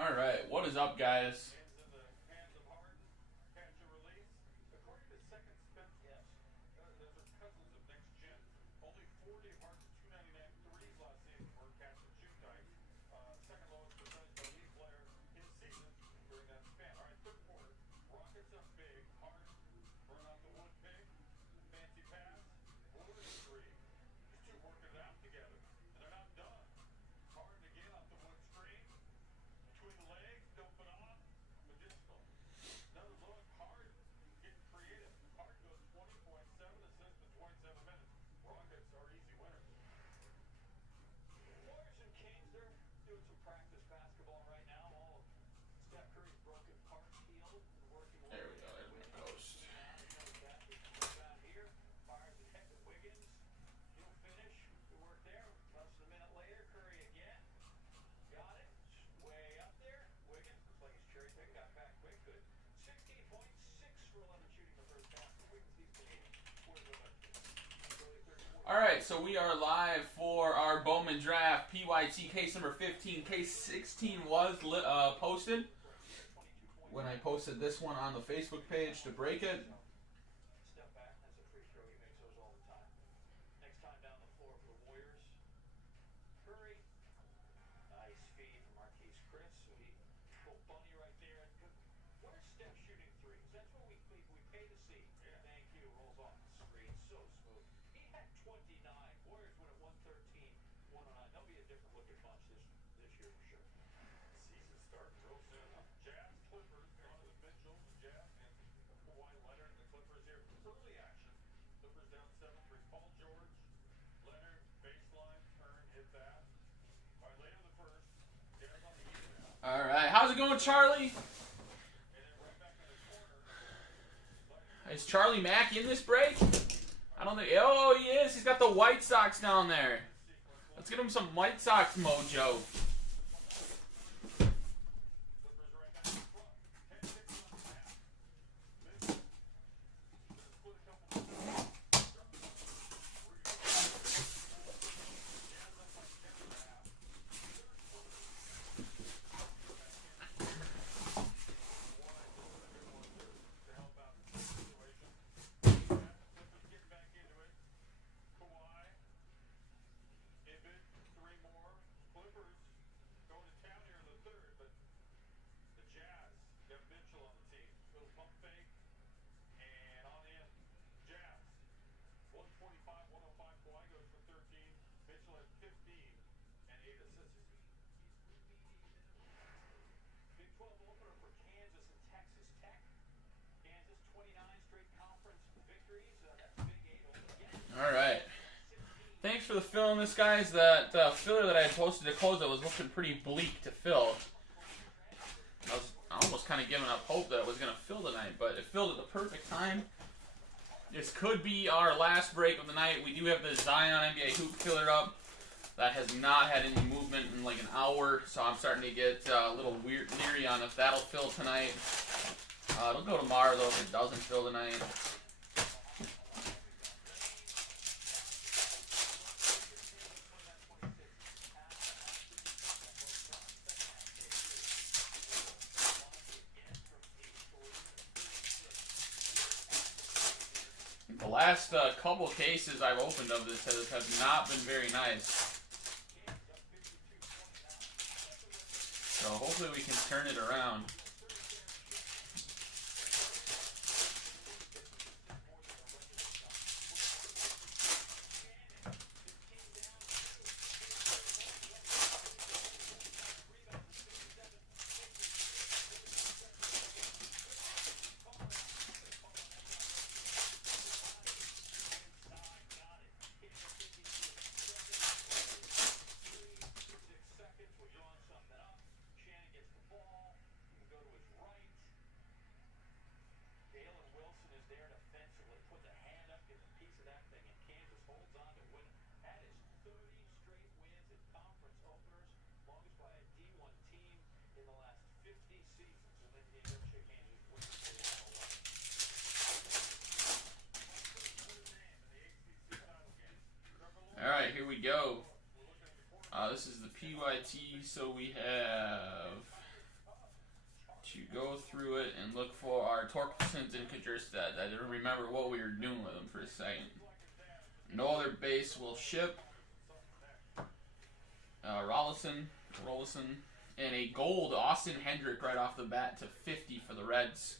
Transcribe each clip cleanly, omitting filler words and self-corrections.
All right, what is up, guys? There we go. There's my post. Alright, so we are live for our Bowman draft. PYT case number 15. Case 16 was posted when I posted this one on the Facebook page to break it. Alright, how's it going, Charlie? Is Charlie Mack in this break? I don't think. Oh, he is. He's got the White Sox down there. Let's get him some White Sox mojo. Alright. Thanks for the fill in this, guys. That filler that I had posted to close that was looking pretty bleak to fill. I was almost kind of giving up hope that it was going to fill tonight, but it filled at the perfect time. This could be our last break of the night. We do have the Zion NBA hoop filler up. That has not had any movement in like an hour, so I'm starting to get a little leery on if that'll fill tonight. It'll go tomorrow, though, if it doesn't fill tonight. The last couple cases I've opened of this have not been very nice. So hopefully we can turn it around. Alright, here we go. This is the PYT, so we have to go through it and look for our Torkelsons and Kjerstad. I didn't remember what we were doing with them for a second. No other base will ship. Rollison, and a gold Austin Hendrick right off the bat to 50 for the Reds.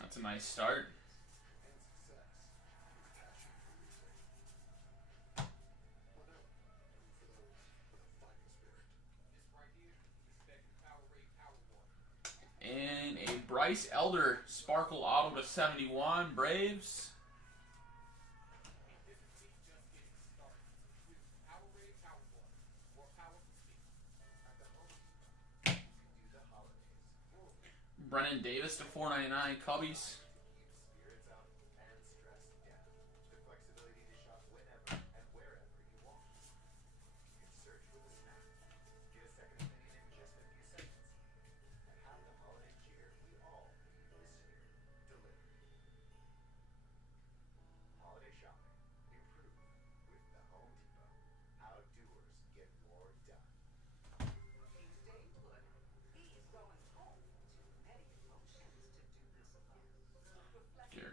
That's a nice start. And a Bryce Elder Sparkle Auto to 71, Braves. Brennan Davis to 499, Cubbies.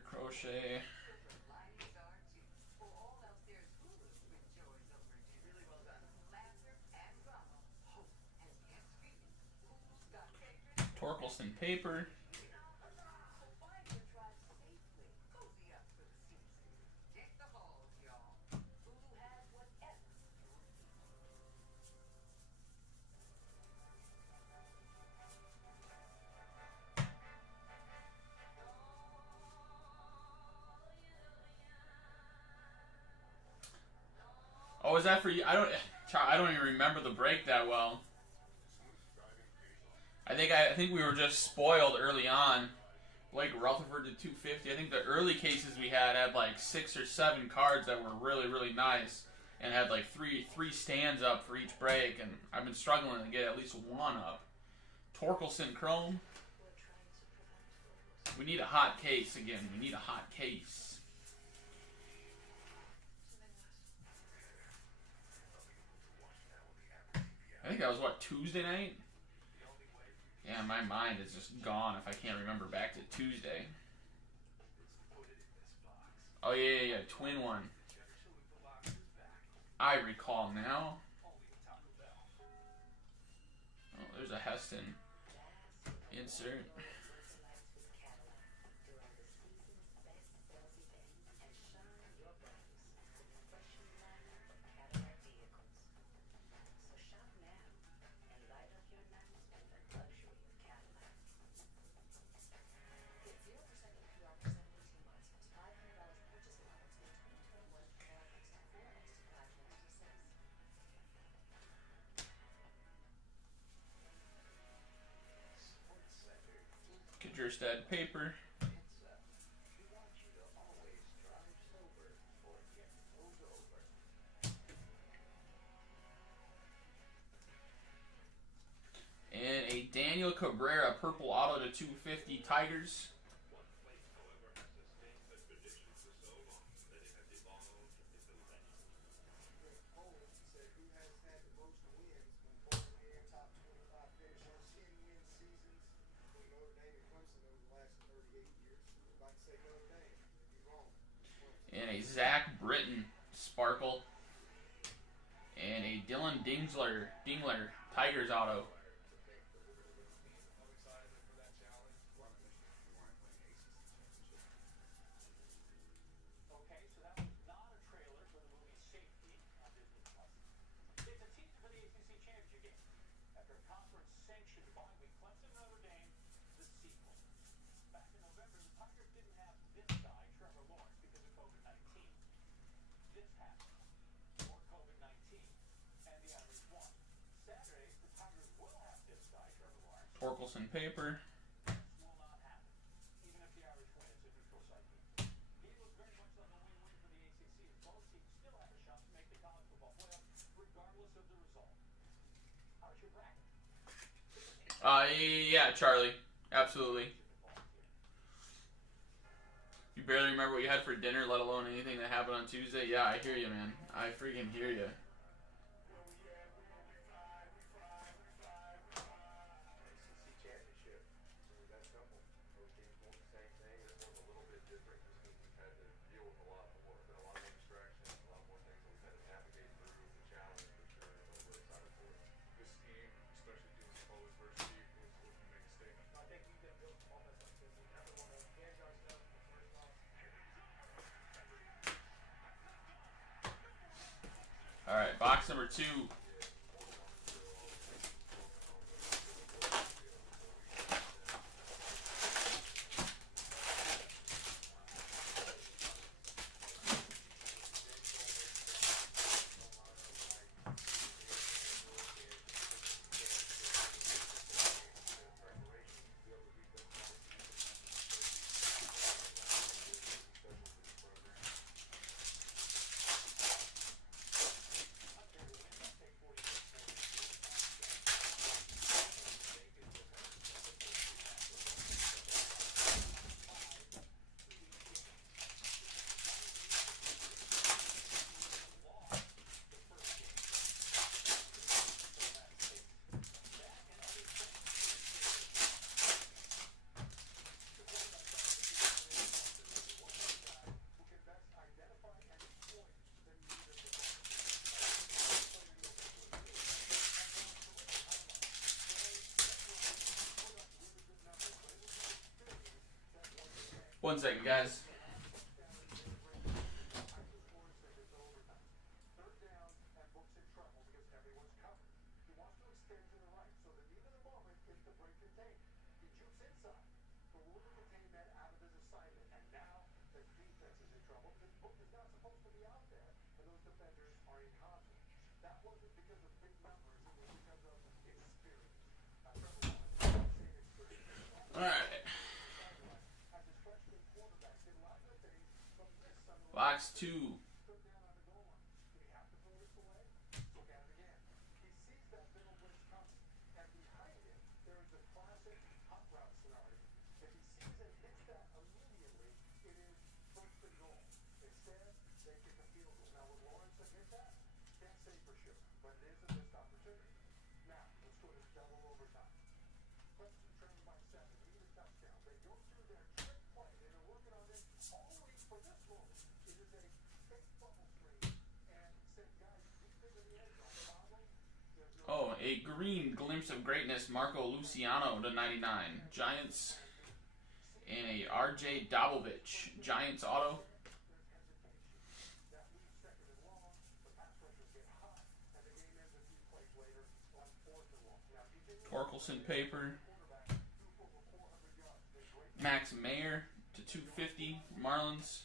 Crochet. Torkelson paper. Oh, is that for you? I don't even remember the break that well. I think we were just spoiled early on. Blake Rutherford to 250. I think the early cases we had like 6 or 7 cards that were really, really nice and had like three stands up for each break, and I've been struggling to get at least one up. Torkelson Chrome. We need a hot case again. We need a hot case. I think that was, what, Tuesday night? Yeah, my mind is just gone if I can't remember back to Tuesday. Oh, yeah, twin one. I recall now. Oh, there's a Heston insert. Kjerstad paper. And a Daniel Cabrera purple auto to 250 Tigers. And a Zach Britton Sparkle. And a Dylan Dingler, Tigers auto. Torkelson paper. Yeah, Charlie. Absolutely. You barely remember what you had for dinner, let alone anything that happened on Tuesday? Yeah, I hear you, man. I freaking hear you. All right, box number 2. One second, guys. All right. Box 2. Oh, a green glimpse of greatness, Marco Luciano /99, Giants, and a RJ Dobovich, Giants auto. Torkelson paper. Max Mayer /250, Marlins.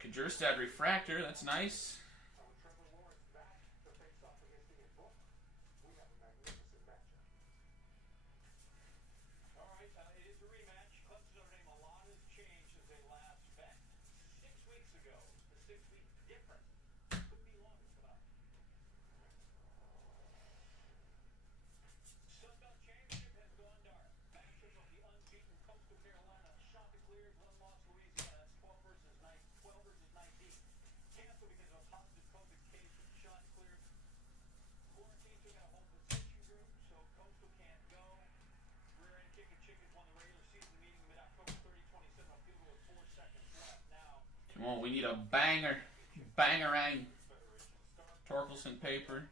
Kjerstad refractor, that's nice. Come on, we need a banger. Bangerang. Torkelson paper.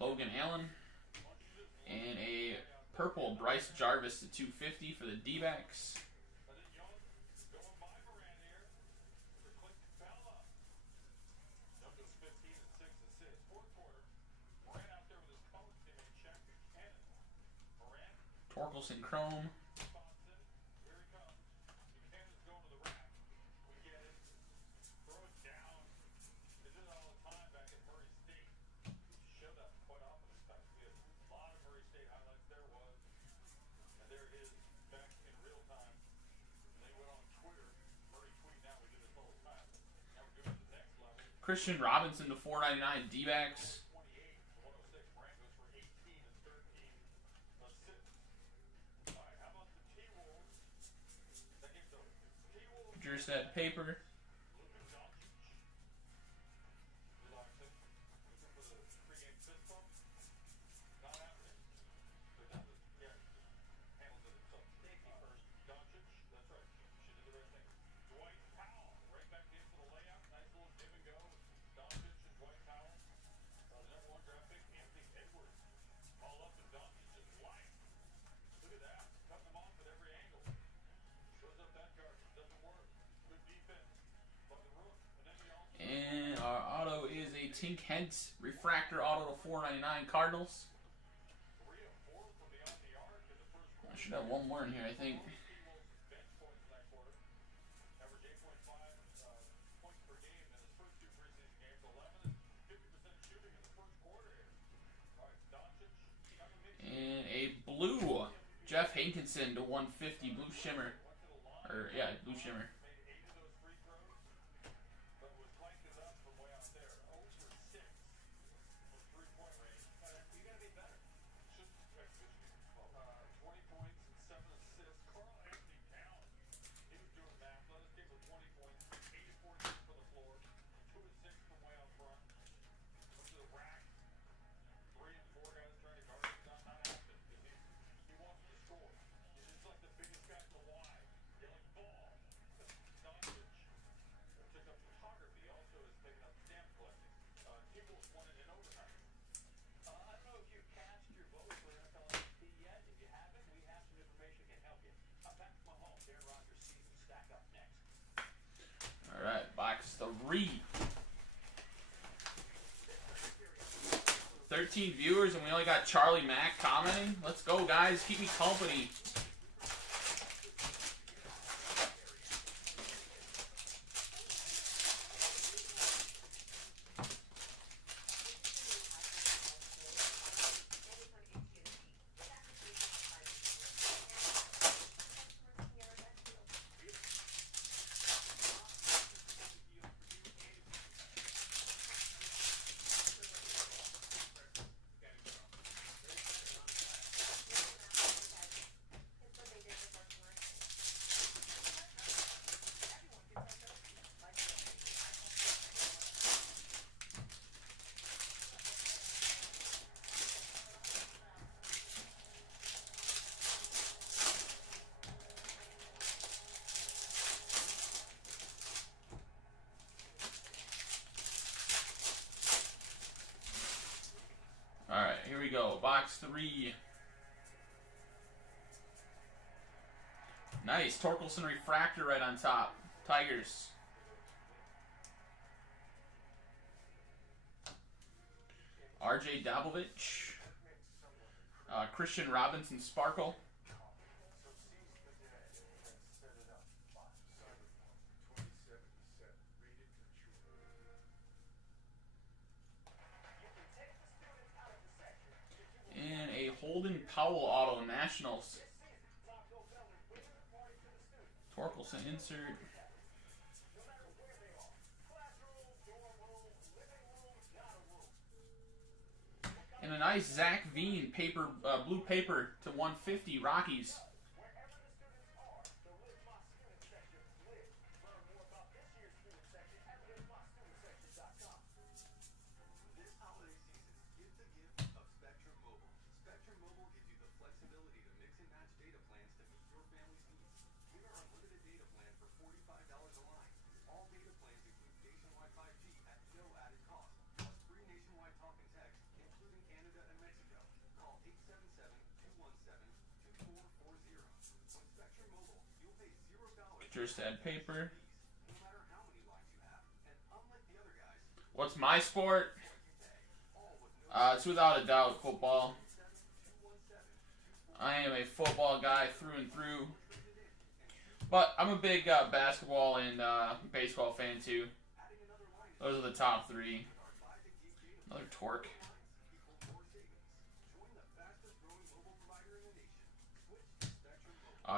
Logan Allen. And a purple Bryce Jarvis to 250 for the D-backs. Torkelson Chrome. Christian Robinson to 499 D-backs. Jerset paper. And our auto is a Tink Hent refractor auto to 499 Cardinals. I should have one more in here, I think. And a blue Jeff Hankinson to 150 blue shimmer. Or yeah, blue shimmer. Alright, box 3. 13 viewers and we only got Charlie Mack commenting. Let's go, guys. Keep me company. Alright, here we go. Box 3. Nice. Torkelson refractor right on top. Tigers. RJ Dabovich. Christian Robinson Sparkle. And a Holden Powell auto Nationals. Torkelson insert. And a nice Zach Veen paper, blue paper to 150 Rockies. Just add paper. What's my sport? It's without a doubt football. I am a football guy through and through. But I'm a big basketball and baseball fan too. Those are the top three. Another torque.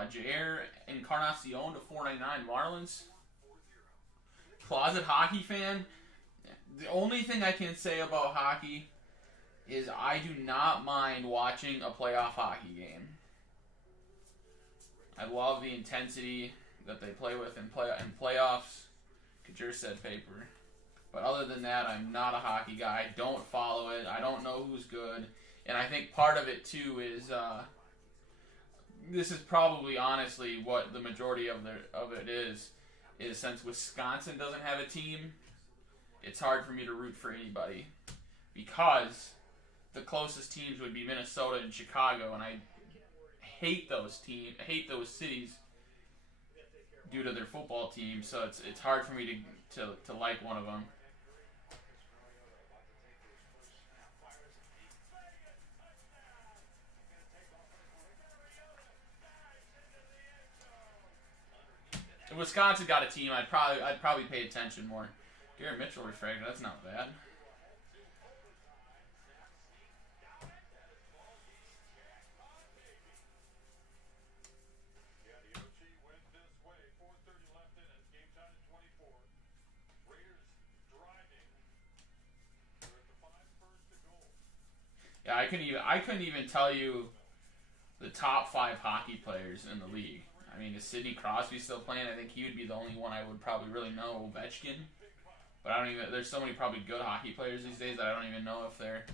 Jair Encarnacion to 499 Marlins. Closet hockey fan. The only thing I can say about hockey is I do not mind watching a playoff hockey game. I love the intensity that they play with in playoffs. Kajir said paper. But other than that, I'm not a hockey guy. I don't follow it. I don't know who's good. And I think part of it, too, is this is probably, honestly, what the majority of it is since Wisconsin doesn't have a team, it's hard for me to root for anybody. Because the closest teams would be Minnesota and Chicago, and I hate those cities due to their football team, so it's hard for me to like one of them. If Wisconsin got a team, I'd probably pay attention more. Garrett Mitchell refractor, that's not bad. Yeah, I couldn't even tell you the top 5 hockey players in the league. I mean, is Sidney Crosby still playing? I think he would be the only one I would probably really know. Ovechkin, but I don't even. There's so many probably good hockey players these days that I don't even know if they're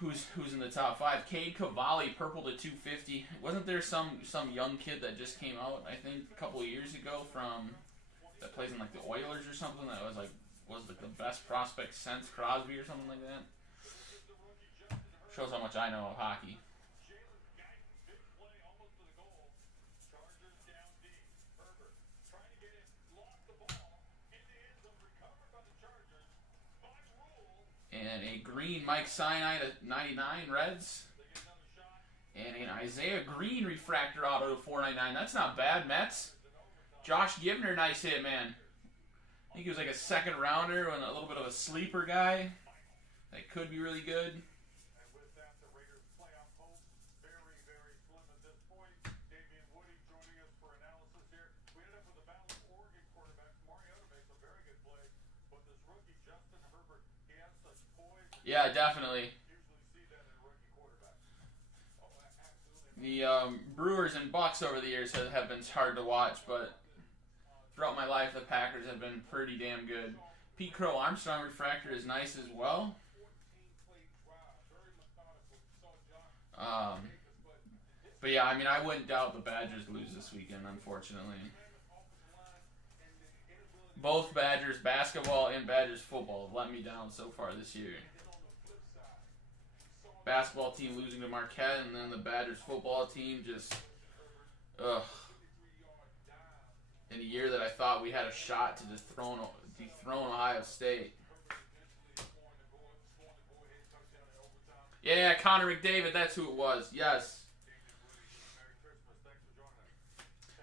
who's in the top 5. Cade Cavalli, purple to 250. Wasn't there some young kid that just came out? I think a couple of years ago that plays in like the Oilers or something that was like the best prospect since Crosby or something like that. Shows how much I know of hockey. And a green Mike Sinai to 99 Reds. And an Isaiah Green refractor auto to 499. That's not bad, Mets. Josh Givner, nice hit, man. I think he was like a second rounder and a little bit of a sleeper guy. That could be really good. Yeah, definitely. The Brewers and Bucks over the years have been hard to watch, but throughout my life, the Packers have been pretty damn good. Pete Crow Armstrong refractor is nice as well. But yeah, I mean, I wouldn't doubt the Badgers lose this weekend, unfortunately. Both Badgers basketball and Badgers football have let me down so far this year. Basketball team losing to Marquette, and then the Badgers football team just, in a year that I thought we had a shot to dethrone Ohio State. Yeah, Connor McDavid, that's who it was. Yes.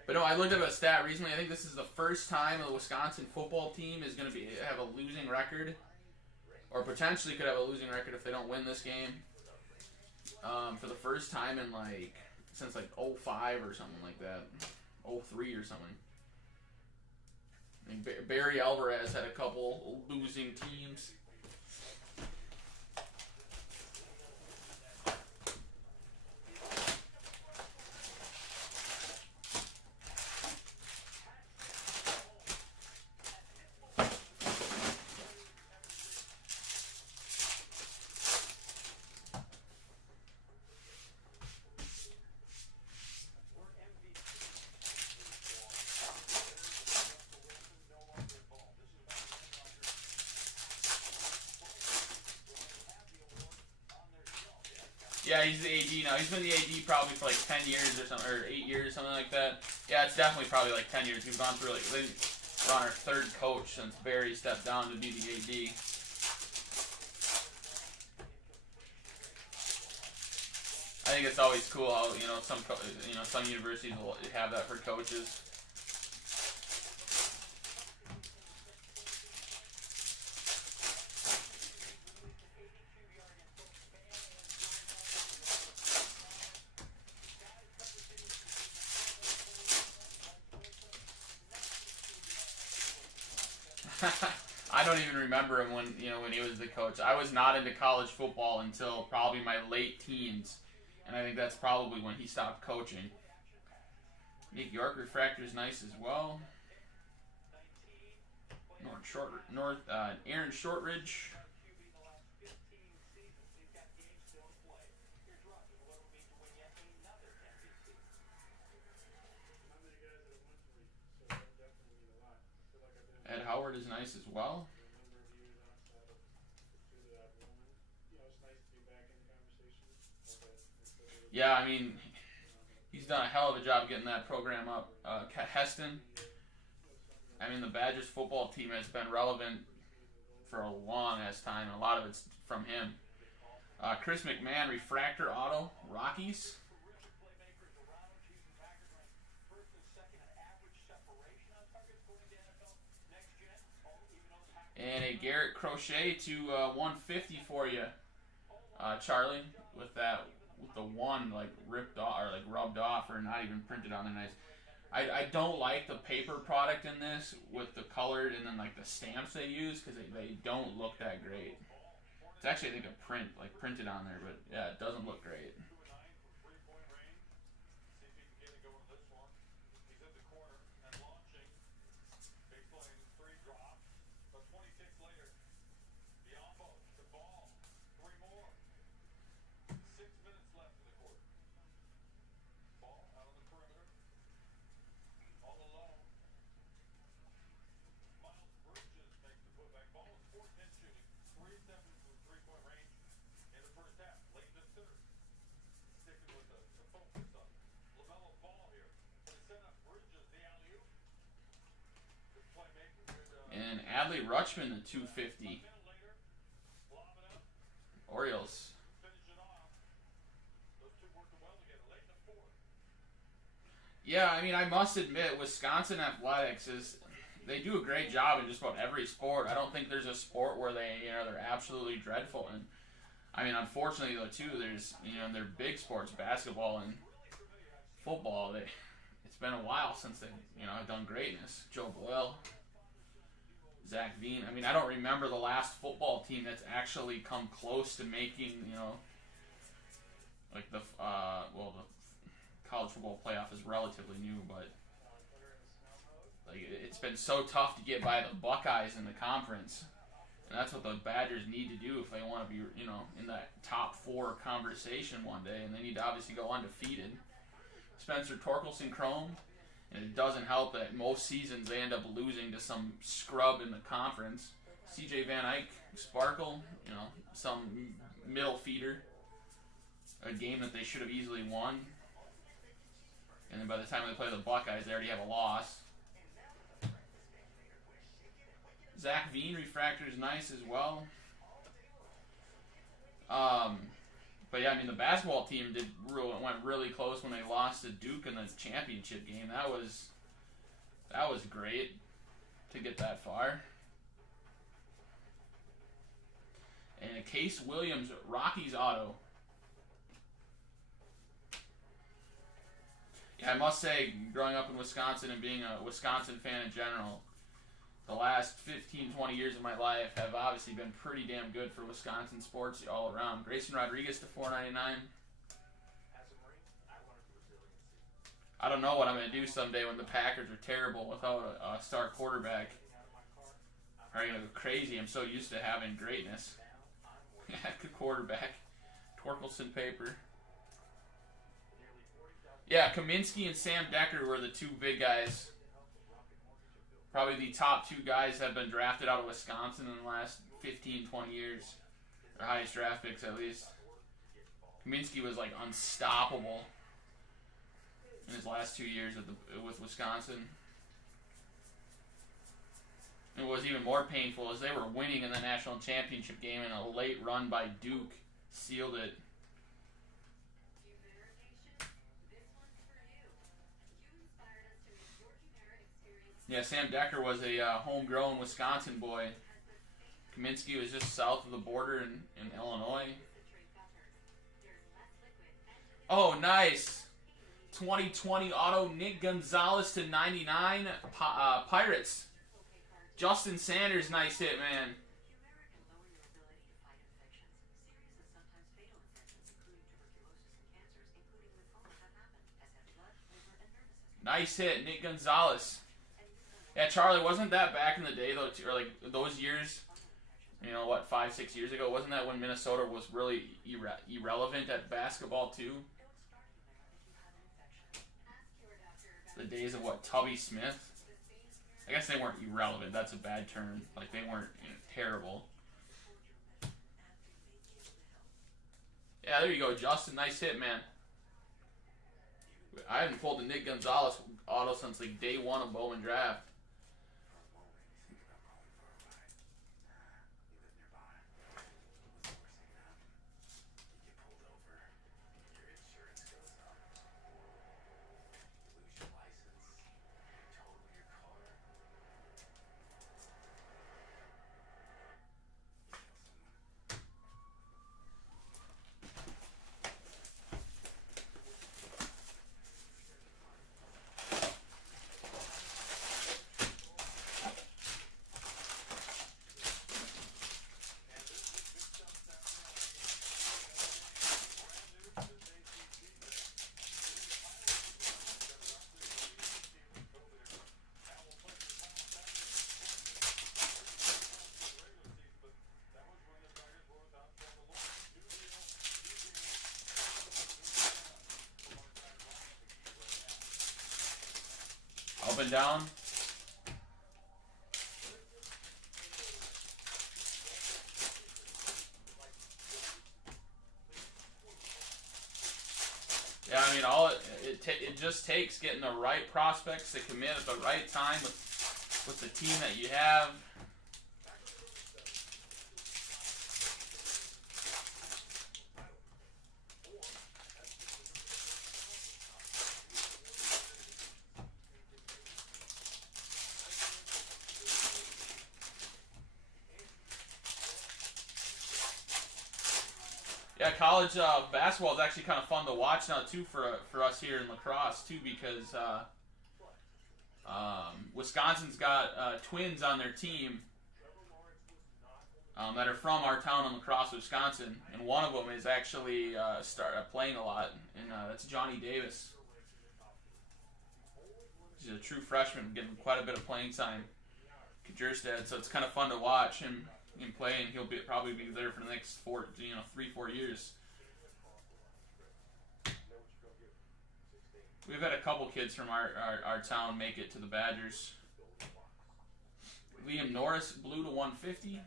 But no, I looked at a stat recently. I think this is the first time the Wisconsin football team is going to have a losing record, or potentially could have a losing record if they don't win this game. For the first time in since 05 or something like that, 03 or something. I mean, Barry Alvarez had a couple losing teams. Yeah, he's the AD now. He's been the AD probably for like 10 years or something, or 8 years, something like that. Yeah, it's definitely probably like 10 years. We've gone through like, we're on our third coach since Barry stepped down to be the AD. I think it's always cool how some universities will have that for coaches. I don't even remember him when he was the coach. I was not into college football until probably my late teens, and I think that's probably when he stopped coaching. Nick York refractor is nice as well. Aaron Shortridge. Ed Howard is nice as well. Yeah, I mean, he's done a hell of a job getting that program up. Heston. I mean, the Badgers football team has been relevant for a long ass time, and a lot of it's from him. Chris McMahon, refractor auto, Rockies. And a Garrett Crochet to 150 for you, Charlie, with the one like ripped off or like rubbed off or not even printed on there nice. I don't like the paper product in this with the colored and then like the stamps they use because they don't look that great. It's actually I think a print like printed on there, but yeah, it doesn't look great. And Adley Rutschman, the 250. Orioles. Yeah, I mean, I must admit, Wisconsin athletics they do a great job in just about every sport. I don't think there's a sport where they're absolutely dreadful. And I mean, unfortunately though too, there's they're big sports, basketball and football. It's been a while since they have done greatness. Joe Boyle. Zach Veen. I mean, I don't remember the last football team that's actually come close to making, like the college football playoff is relatively new, but like it's been so tough to get by the Buckeyes in the conference, and that's what the Badgers need to do if they want to be, in that top 4 conversation one day, and they need to obviously go undefeated. Spencer Torkelson Chrome. And it doesn't help that most seasons they end up losing to some scrub in the conference. CJ Van Eyck, Sparkle, some middle feeder. A game that they should have easily won. And then by the time they play the Buckeyes, they already have a loss. Zach Veen, refractor is nice as well. But yeah, I mean the basketball team went really close when they lost to Duke in the championship game. That was great to get that far. And a Case Williams Rockies auto. Yeah, I must say, growing up in Wisconsin and being a Wisconsin fan in general, the last 15, 20 years of my life have obviously been pretty damn good for Wisconsin sports all around. Grayson Rodriguez to $4.99. I don't know what I'm going to do someday when the Packers are terrible without a star quarterback. I'm going to go crazy. I'm so used to having greatness. Good quarterback. Torkelson paper. Yeah, Kaminsky and Sam Decker were the 2 big guys. Probably the top 2 guys have been drafted out of Wisconsin in the last 15, 20 years. Their highest draft picks, at least. Kaminsky was like unstoppable in his last 2 years with Wisconsin. It was even more painful as they were winning in the national championship game and a late run by Duke sealed it. Yeah, Sam Decker was a homegrown Wisconsin boy. Kaminsky was just south of the border in Illinois. Oh, nice. 2020 auto Nick Gonzalez to 99. Pirates. Justin Sanders, nice hit, man. Nice hit, Nick Gonzalez. Yeah, Charlie, wasn't that back in the day, though, or like those years, you know, what, 5-6 years ago? Wasn't that when Minnesota was really irrelevant at basketball, too? The days of, what, Tubby Smith? I guess they weren't irrelevant. That's a bad term. Like, they weren't, you know, terrible. Yeah, there you go, Justin. Nice hit, man. I haven't pulled the Nick Gonzalez auto since, like, day one of Bowman draft. Up and down. Yeah, I mean, it just takes getting the right prospects to commit at the right time with the team that you have. Yeah, college basketball is actually kind of fun to watch now too for us here in lacrosse too, because Wisconsin's got twins on their team that are from our town in La Crosse, Wisconsin, and one of them is actually playing a lot, and that's Johnny Davis. He's a true freshman, getting quite a bit of playing time. Kjerstad, so it's kind of fun to watch him play, and he'll probably be there for the next 3-4 years. We've had a couple kids from our town make it to the Badgers. Liam Norris, blue to 150.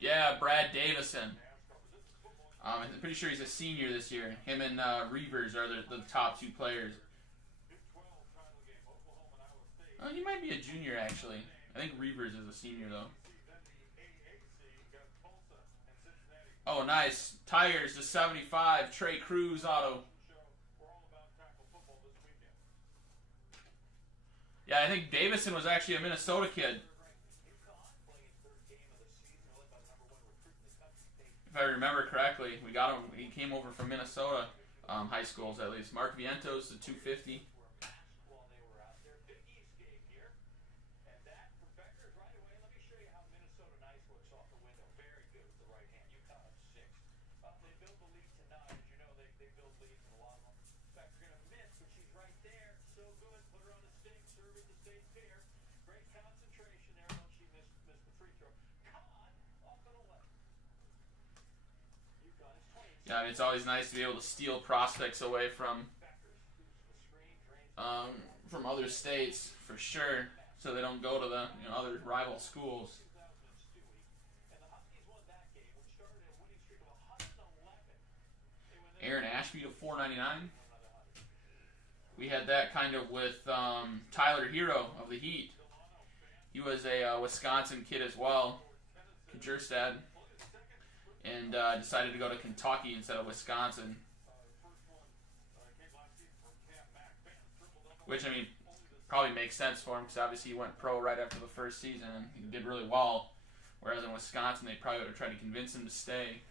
Yeah, Brad Davison. I'm pretty sure he's a senior this year. Him and Reavers are the top two players. Oh, he might be a junior, actually. I think Reavers is a senior, though. Oh, nice. Tigers to 75. Trey Cruz auto. Yeah, I think Davison was actually a Minnesota kid. If I remember correctly, we got him. He came over from Minnesota high schools, at least. Mark Vientos to 250. Yeah, I mean, it's always nice to be able to steal prospects away from from other states for sure, so they don't go to the other rival schools. Aaron Ashby to 499. We had that kind of with Tyler Hero of the Heat. He was a Wisconsin kid as well, Kjerstad, and decided to go to Kentucky instead of Wisconsin. Which, I mean, probably makes sense for him because obviously he went pro right after the first season and he did really well. Whereas in Wisconsin, they probably would have tried to convince him to stay.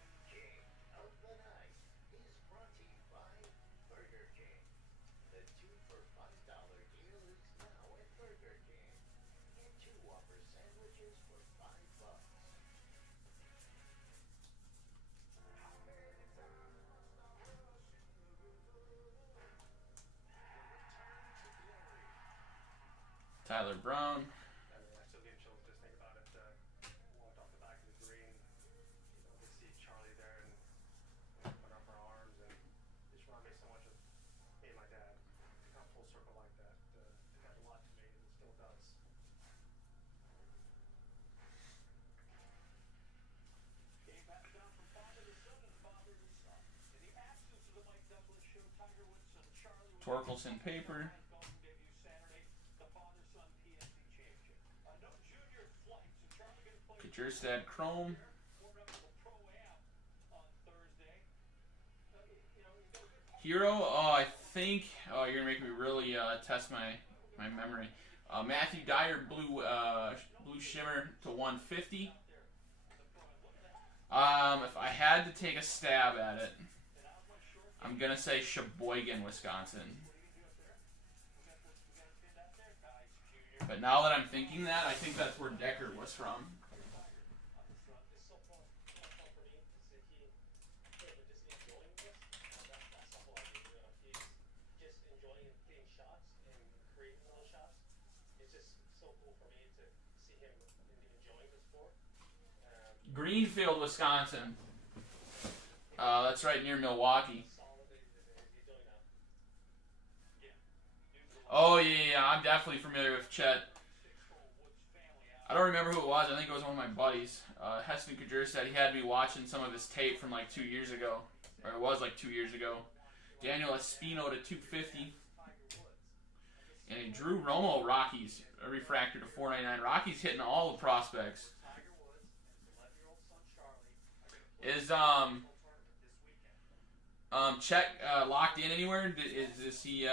Tyler Brown. I still get chills just think about it. Walked off the back of the green. We see Charlie there and put up our arms, and it just reminded me so much of me and my dad. Kind of full circle like that. It meant a lot to me, and it still does. Game passed down from father to son and father to son. In the absence of the Mike Douglas show, Tiger Woods' son Charlie. Torkelson paper. Kjerstad Chrome. Hero, I think. Oh, you're gonna make me really test my memory. Matthew Dyer blue shimmer to 150. If I had to take a stab at it, I'm gonna say Sheboygan, Wisconsin. But now that I'm thinking that, I think that's where Decker was from. Greenfield, Wisconsin. That's right near Milwaukee. Oh, yeah, I'm definitely familiar with Chet. I don't remember who it was. I think it was one of my buddies. Heston Kjerstad. He had me watching some of his tape from like 2 years ago. Or it was like 2 years ago. Daniel Espino to 250. And a Drew Romo Rockies. A refractor to 499. Rockies hitting all the prospects. Is Chet locked in anywhere? Is he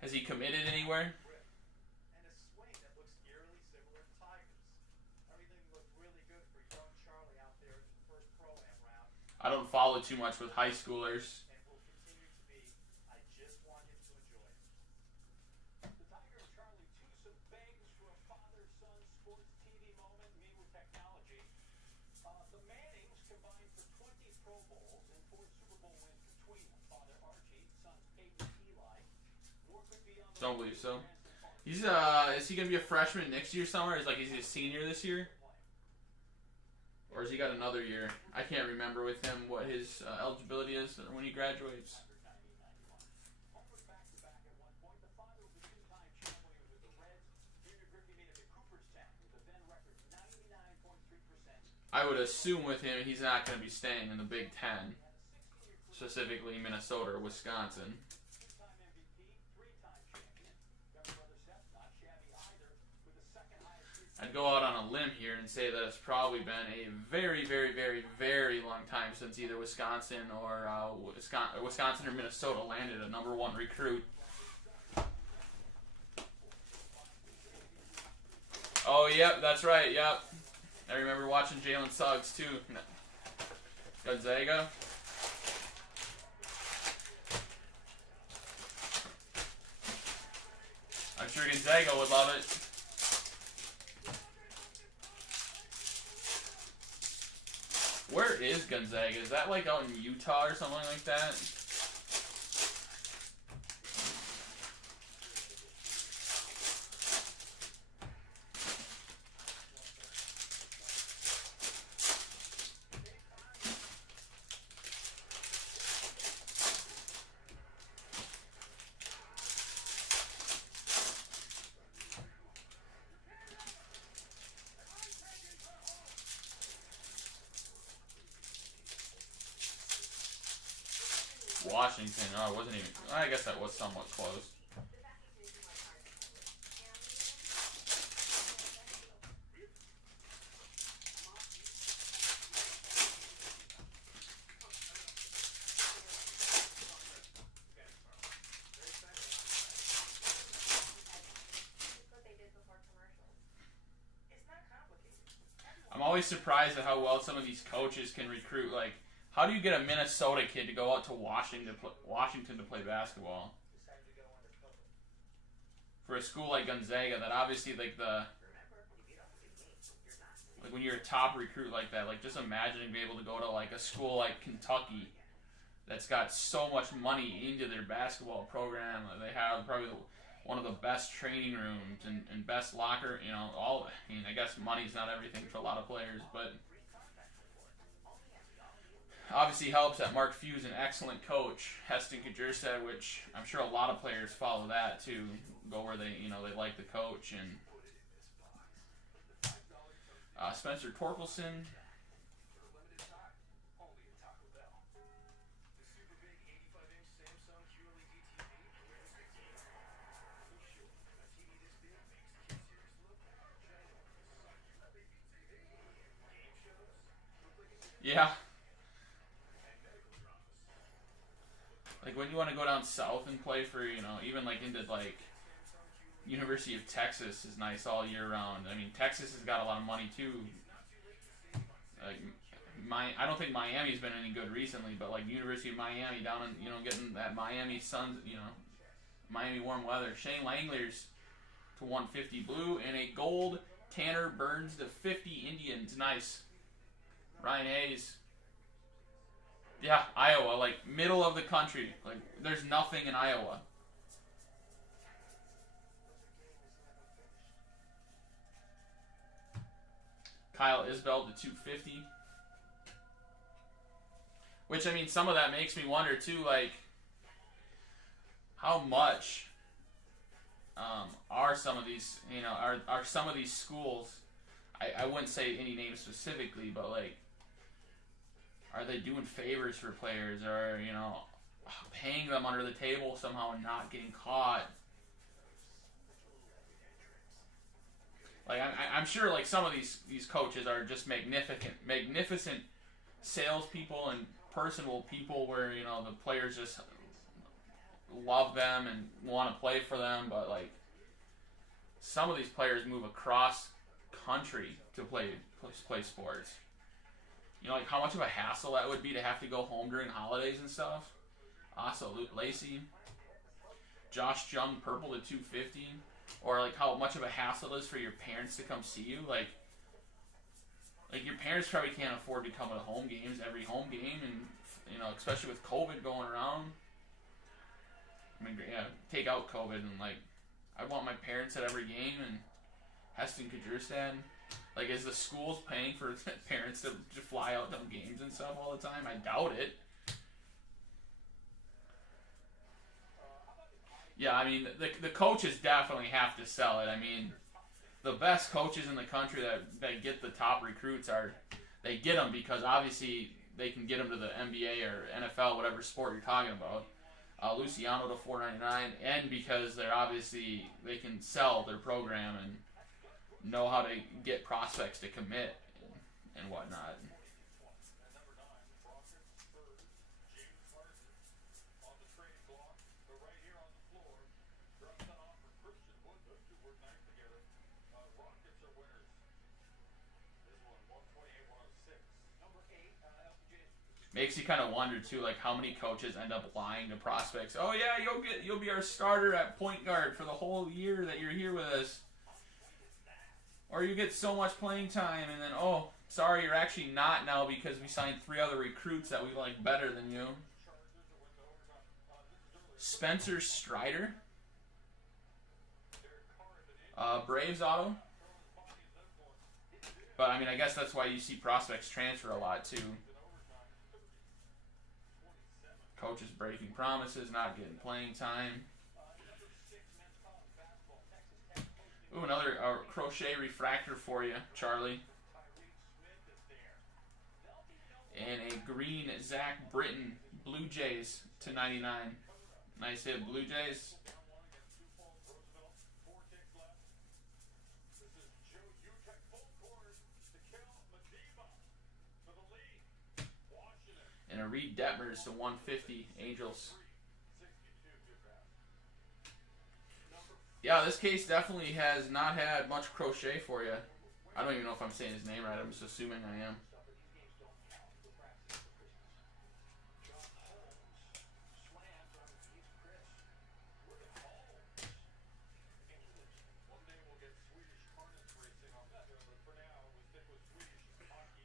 has he committed anywhere? I don't follow too much with high schoolers. Don't believe so. He's is he gonna be a freshman next year somewhere? Is he a senior this year? Or has he got another year? I can't remember with him what his eligibility is when he graduates. I would assume with him he's not going to be staying in the Big Ten, specifically Minnesota or Wisconsin. I'd go out on a limb here and say that it's probably been a very, very, very, very long time since either Wisconsin or Minnesota landed a #1 recruit. Oh, yep, that's right, yep. I remember watching Jalen Suggs, too. Gonzaga. I'm sure Gonzaga would love it. Where is Gonzaga? Is that like out in Utah or something like that? Washington. Oh, it wasn't even. I guess that was somewhat close. I'm always surprised at how well some of these coaches can recruit. Like, how do you get a Minnesota kid to go out to Washington to play basketball? For a school like Gonzaga, that obviously like when you're a top recruit like that, like just imagining being able to go to like a school like Kentucky that's got so much money into their basketball program. They have probably one of the best training rooms and best locker, I mean, I guess money's not everything for a lot of players, but obviously helps that Mark Few's an excellent coach. Heston Kjerstad, which I'm sure a lot of players follow that too, go where they like the coach. And Spencer Torkelson. Yeah. Like when you want to go down south and play for, even like into like University of Texas is nice all year round. I mean, Texas has got a lot of money too. Like I don't think Miami's been any good recently, but like University of Miami down in, getting that Miami Suns, Miami warm weather. Shane Langler's to 150 blue and a gold Tanner Burns to 50 Indians. Nice. Ryan Hayes. Yeah, Iowa, like middle of the country. Like there's nothing in Iowa. Kyle Isbell to 250. Which, I mean, some of that makes me wonder too, like how much are some of these, are some of these schools, I wouldn't say any names specifically, but like, are they doing favors for players, or paying them under the table somehow and not getting caught? Like I'm sure like some of these coaches are just magnificent salespeople and personable people, where the players just love them and want to play for them, but like some of these players move across country to play sports. Like how much of a hassle that would be to have to go home during holidays and stuff. Also, Lacey, Josh Jung, purple to 250, or like how much of a hassle it is for your parents to come see you. Like your parents probably can't afford to come to home games, every home game, and especially with COVID going around. I mean, yeah, take out COVID and like, I want my parents at every game. And Heston Kjerstad. Like, is the schools paying for parents to fly out to games and stuff all the time? I doubt it. Yeah, I mean, the coaches definitely have to sell it. I mean, the best coaches in the country that get the top recruits they get them because obviously they can get them to the NBA or NFL, whatever sport you're talking about. Luciano to $4.99, and because they can sell their program and know how to get prospects to commit and whatnot. Makes you kind of wonder too, like how many coaches end up lying to prospects. Oh yeah, you'll be our starter at point guard for the whole year that you're here with us. Or you get so much playing time, and then, oh, sorry, you're actually not now because we signed 3 other recruits that we like better than you. Spencer Strider. Braves auto. But, I mean, I guess that's why you see prospects transfer a lot, too. Coaches breaking promises, not getting playing time. Ooh, another crochet refractor for you, Charlie. And a green Zach Britton Blue Jays to 99. Nice hit, Blue Jays. And a Reed Detmers to 150, Angels. Yeah, this case definitely has not had much crochet for you. I don't even know if I'm saying his name right. I'm just assuming I am.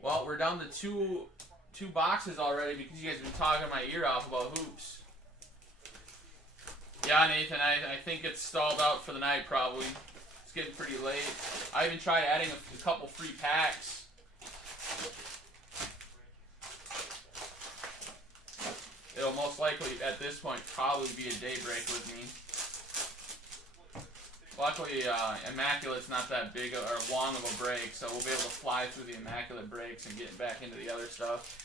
Well, we're down to two boxes already because you guys have been talking my ear off about hoops. Yeah, Nathan, I think it's stalled out for the night probably. It's getting pretty late. I even tried adding a couple free packs. It'll most likely, at this point, probably be a day break with me. Luckily, Immaculate's not that big or long of a break, so we'll be able to fly through the Immaculate breaks and get back into the other stuff.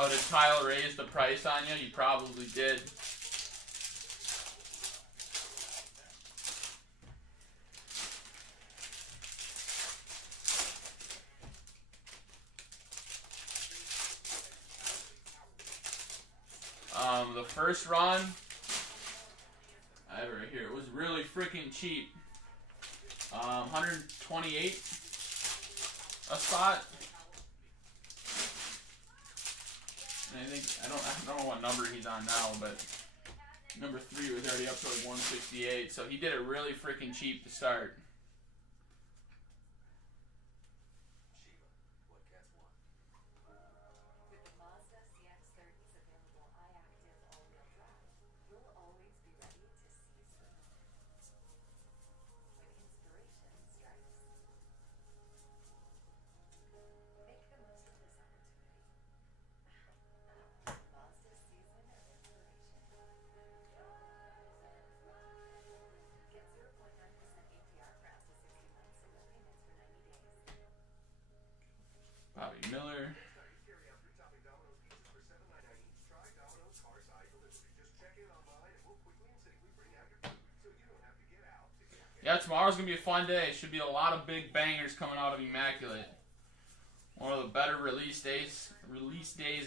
Oh, did Kyle raise the price on you? He probably did. The first run, I have it right here. It was really freaking cheap. 128 a spot. And I don't know what number he's on now, but number 3 was already up to like 168. So he did it really freaking cheap to start. Bobby Miller. Yeah, tomorrow's going to be a fun day. Should be a lot of big bangers coming out of Immaculate. One of the better release days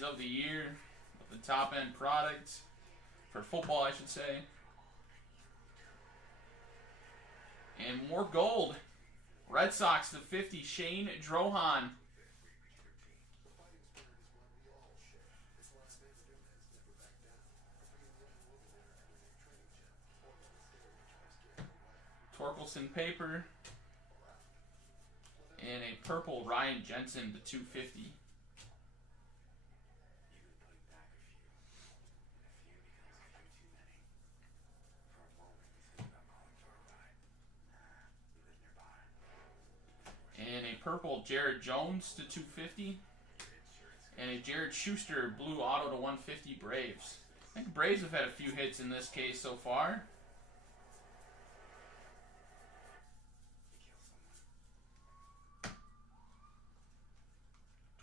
of the year. The top end product. For football, I should say. And more gold. Red Sox to 50, Shane Drohan. Torkelson paper. And a purple Ryan Jensen to 250. And a purple Jared Jones to 250. And a Jared Schuster blue auto to 150 Braves. I think Braves have had a few hits in this case so far.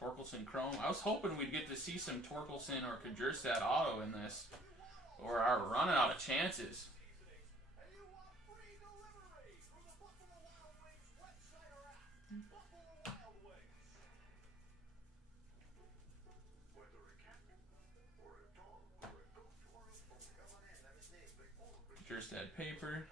Torkelson Chrome. I was hoping we'd get to see some Torkelson or Kjerstad auto in this. Or are running out of chances. Kjerstad paper.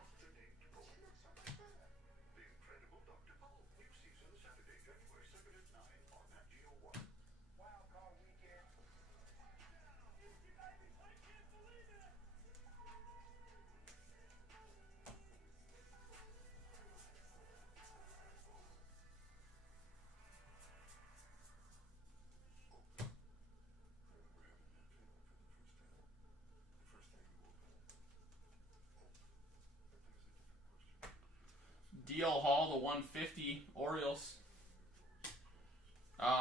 DL Hall to 150 Orioles.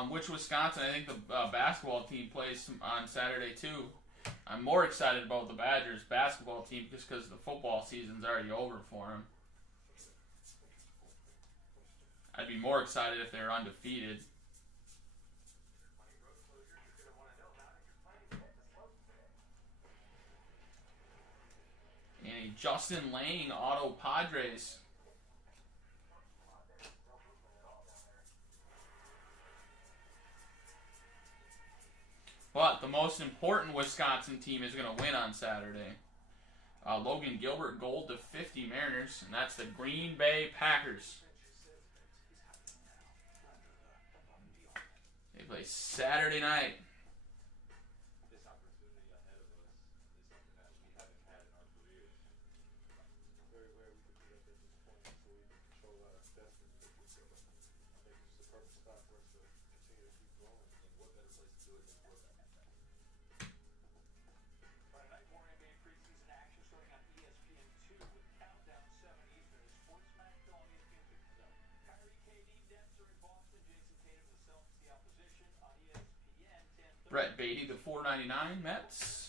Which Wisconsin? I think the basketball team plays on Saturday too. I'm more excited about the Badgers basketball team just because the football season's already over for them. I'd be more excited if they were undefeated. And a Justin Lang auto Padres. But the most important Wisconsin team is going to win on Saturday. Logan Gilbert gold to 50 Mariners, and that's the Green Bay Packers. They play Saturday night. Brett Beatty, the $4.99 Mets.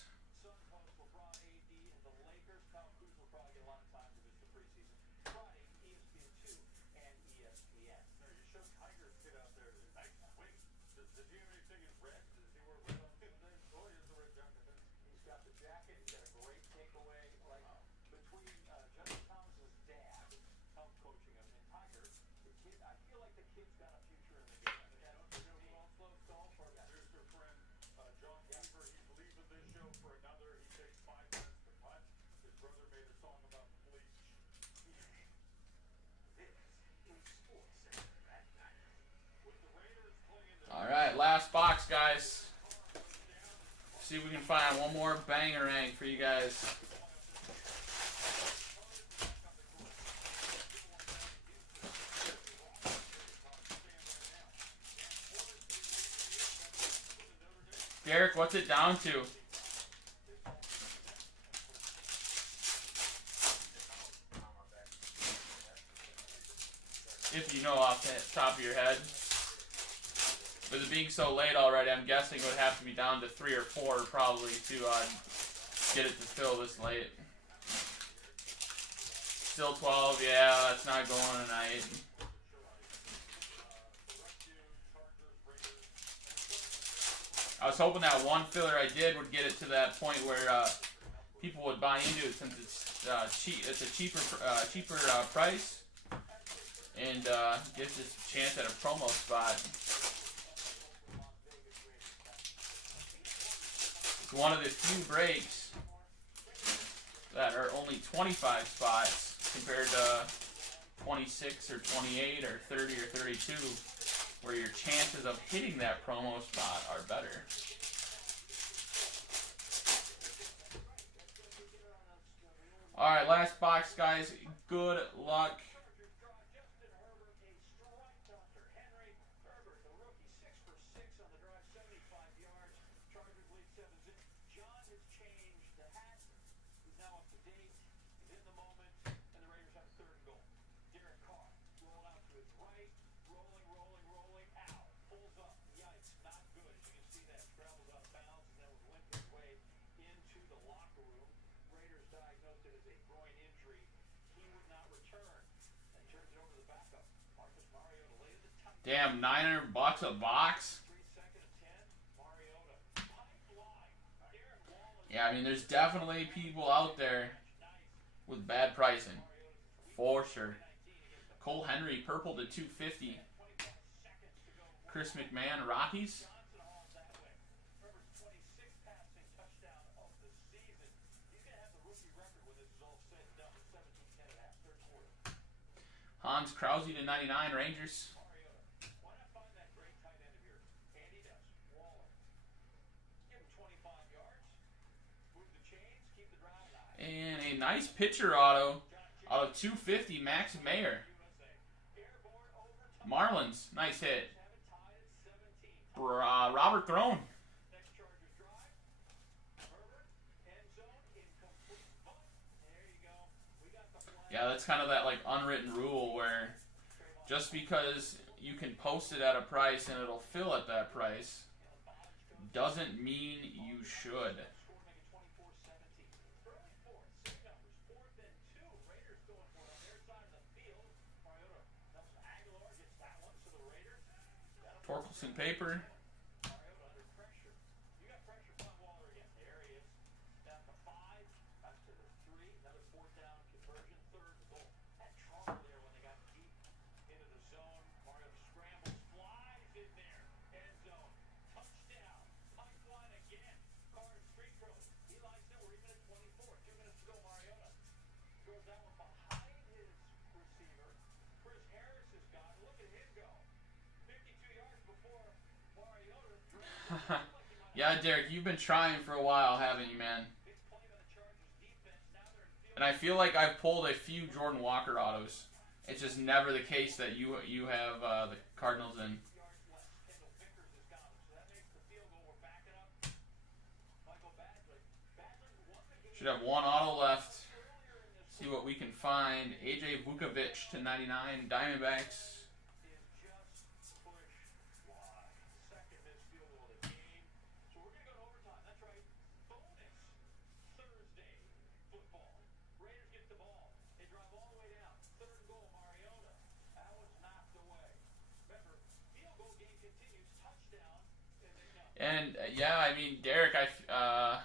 Alright, last box, guys. See if we can find one more bangerang for you guys. Derek, what's it down to? If you know off the top of your head. With it being so late already, I'm guessing it would have to be down to 3 or 4 probably to get it to fill this late. Still 12, yeah, that's not going tonight. I was hoping that one filler I did would get it to that point where people would buy into it since it's cheap. It's a cheaper price, and gives us a chance at a promo spot. It's one of the few breaks that are only 25 spots compared to 26 or 28 or 30 or 32, where your chances of hitting that promo spot are better. Alright, last box, guys. Good luck. Damn, $900 a box? Yeah, I mean, there's definitely people out there with bad pricing. For sure. Cole Henry, purple to 250. Chris McMahon, Rockies. Hans Krause to 99, Rangers. And a nice pitcher auto out of 250, Max Mayer. Marlins, nice hit. Robert Throne. Yeah, that's kind of that like unwritten rule where just because you can post it at a price and it'll fill at that price doesn't mean you should. Torkelson paper. Yeah, Derek, you've been trying for a while, haven't you, man? And I feel like I've pulled a few Jordan Walker autos. It's just never the case that you have the Cardinals in. Should have one auto left. See what we can find. AJ Vukovic to 99, Diamondbacks. And yeah, I mean, Derek, I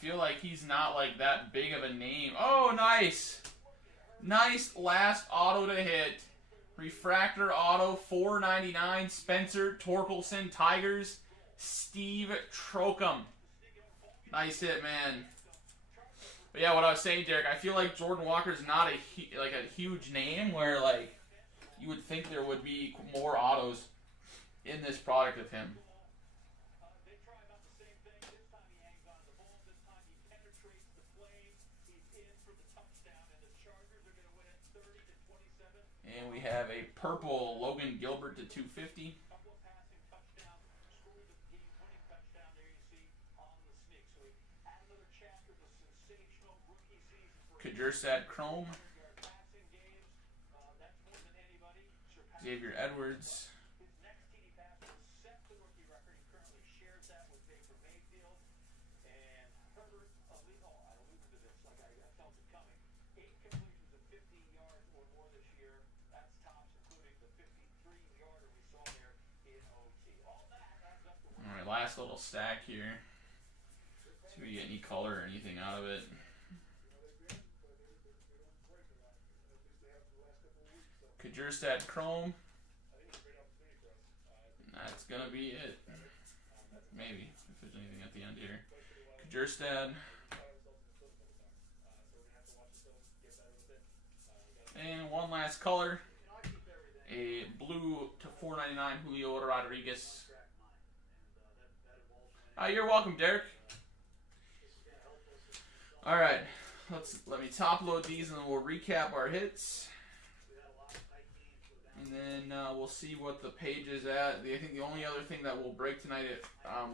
feel like he's not like that big of a name. Oh, nice, nice last auto to hit. Refractor auto, $4.99. Spencer Torkelson, Tigers. Steve Trocum. Nice hit, man. But yeah, what I was saying, Derek, I feel like Jordan Walker's not a huge name where like you would think there would be more autos in this product of him. And we have a purple Logan Gilbert to 250. Kjerstad Chrome. Xavier Edwards. Alright, last little stack here. See if we get any color or anything out of it. Kjerstad Chrome. That's going to be it. Maybe, if there's anything at the end here. Kjerstad. And one last color. A blue to $4.99 Julio Rodriguez. You're welcome, Derek. Alright, let me top load these and then we'll recap our hits. And then we'll see what the page is at. I think the only other thing that we'll break tonight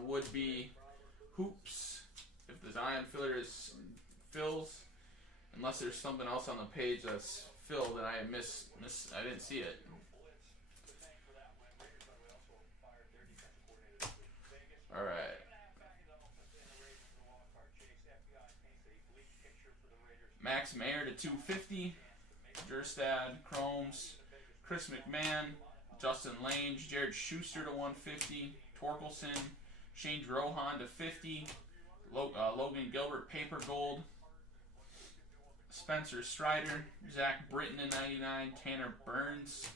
would be hoops. If the Zion filler fills, unless there's something else on the page that's filled and I I didn't see it. All right. Max Mayer to 250. Kjerstad Chromes. Chris McMahon, Justin Lange, Jared Schuster to 150, Torkelson, Shane Rohan to 50, Logan Gilbert Paper Gold, Spencer Strider, Zach Britton to 99, Tanner Burns,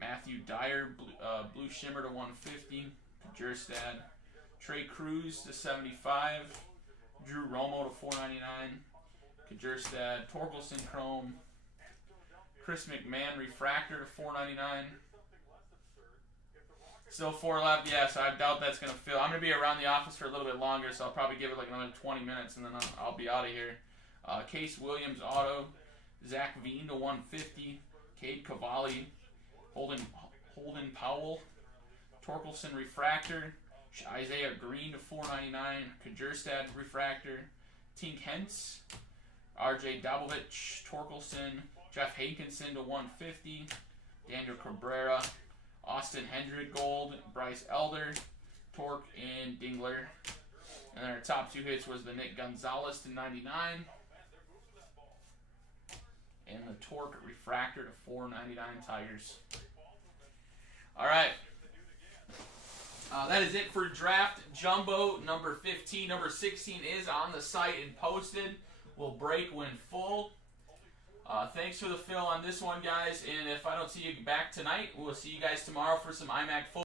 Matthew Dyer Blue Shimmer to 150, Kjerstad, Trey Cruz to 75, Drew Romo to 499, Kjerstad, Torkelson Chrome, Chris McMahon Refractor to $4.99. Still 4 left. Yes, I doubt that's going to fill. I'm going to be around the office for a little bit longer, so I'll probably give it like another 20 minutes, and then I'll be out of here. Case Williams Auto. Zach Veen to 150. Cade Cavalli. Holden Powell. Torkelson Refractor. Isaiah Green to $4.99. Kjerstad Refractor. Tink Hentz. RJ Dabovich. Torkelson. Jeff Hankinson to 150. Daniel Cabrera. Austin Hendrick gold. Bryce Elder. Torque and Dingler. And then our top 2 hits was the Nick Gonzalez to 99. And the Torque refractor to 499 Tigers. All right. That is it for draft jumbo number 15. Number 16 is on the site and posted. Will break when full. Thanks for the fill on this one, guys. And if I don't see you back tonight, we'll see you guys tomorrow for some IMAC full.